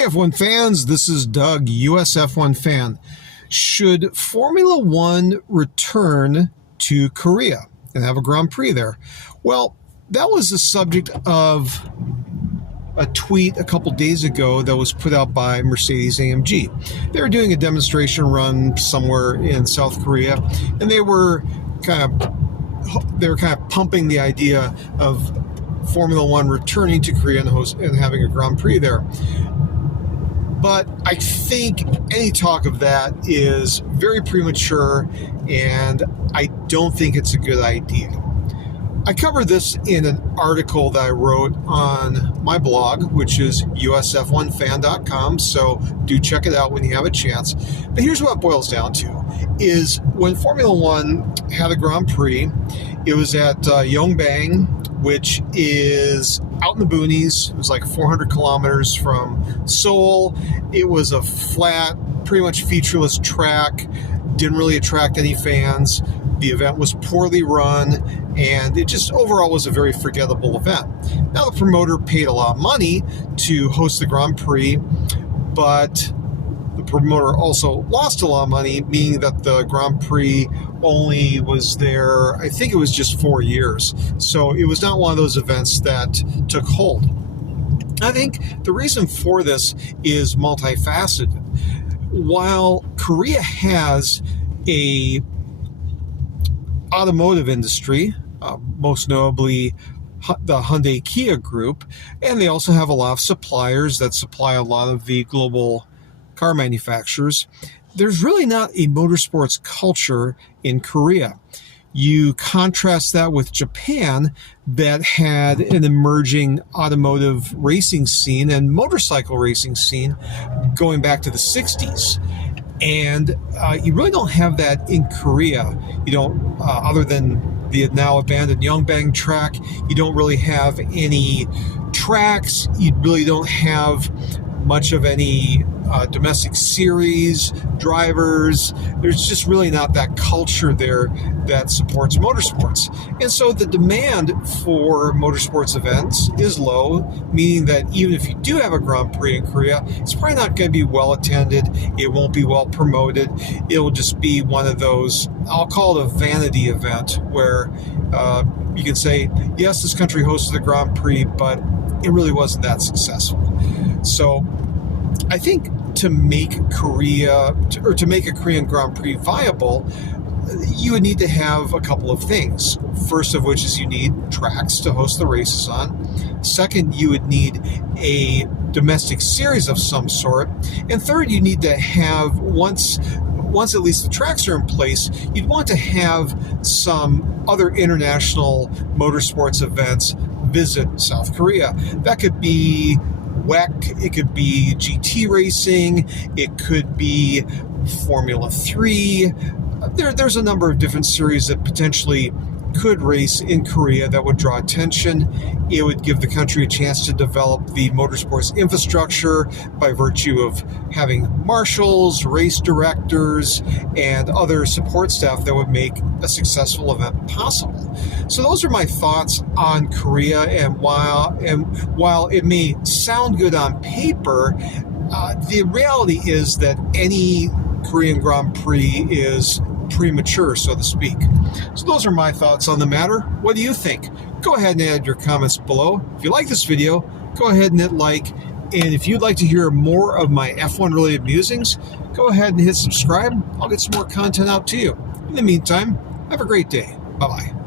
Hey F1 fans, this is Doug, US F1 fan. Should Formula One return to Korea and have a Grand Prix there? Well, that was the subject of a tweet a couple days ago that was put out by Mercedes-AMG. They were doing a demonstration run somewhere in South Korea, and they were kind of pumping the idea of Formula One returning to Korea and having a Grand Prix there. But I think any talk of that is very premature, and I don't think it's a good idea. I covered this in an article that I wrote on my blog, which is usf1fan.com, so do check it out when you have a chance. But here's what it boils down to, is when Formula One had a Grand Prix, it was at Yongbang, which is out in the boonies. It was like 400 kilometers from Seoul. It was a flat, pretty much featureless track. Didn't really attract any fans. The event was poorly run, and it just overall was a very forgettable event. Now, the promoter paid a lot of money to host the Grand Prix, but the promoter also lost a lot of money, meaning that the Grand Prix only was there, I think it was just 4 years. So it was not one of those events that took hold. I think the reason for this is multifaceted. While Korea has a automotive industry, most notably the Hyundai Kia group, and they also have a lot of suppliers that supply a lot of the global car manufacturers, there's really not a motorsports culture in Korea. You contrast that with Japan, that had an emerging automotive racing scene and motorcycle racing scene going back to the 60s. And you really don't have that in Korea. You don't, other than the now abandoned Yongbang track, you don't really have any tracks. You really don't have much of any domestic series drivers. There's just really not that culture there that supports motorsports. And so the demand for motorsports events is low, meaning that even if you do have a Grand Prix in Korea, it's probably not going to be well attended. It won't be well promoted. It'll just be one of those, I'll call it a vanity event, where you can say, yes, this country hosted a Grand Prix, but it really wasn't that successful. So I think to make a Korean Grand Prix viable, you would need to have a couple of things. First of which is you need tracks to host the races on. Second, you would need a domestic series of some sort. And third, you need to have, once at least the tracks are in place, you'd want to have some other international motorsports events visit South Korea. That could be WEC, it could be GT racing, it could be Formula 3. There's a number of different series that potentially could race in Korea that would draw attention. It would give the country a chance to develop the motorsports infrastructure by virtue of having marshals, race directors, and other support staff that would make a successful event possible. So those are my thoughts on Korea, and while it may sound good on paper, the reality is that any Korean Grand Prix is premature, so to speak. So those are my thoughts on the matter. What do you think? Go ahead and add your comments below. If you like this video, go ahead and hit like. And if you'd like to hear more of my F1 related musings, go ahead and hit subscribe. I'll get some more content out to you. In the meantime, have a great day. Bye-bye.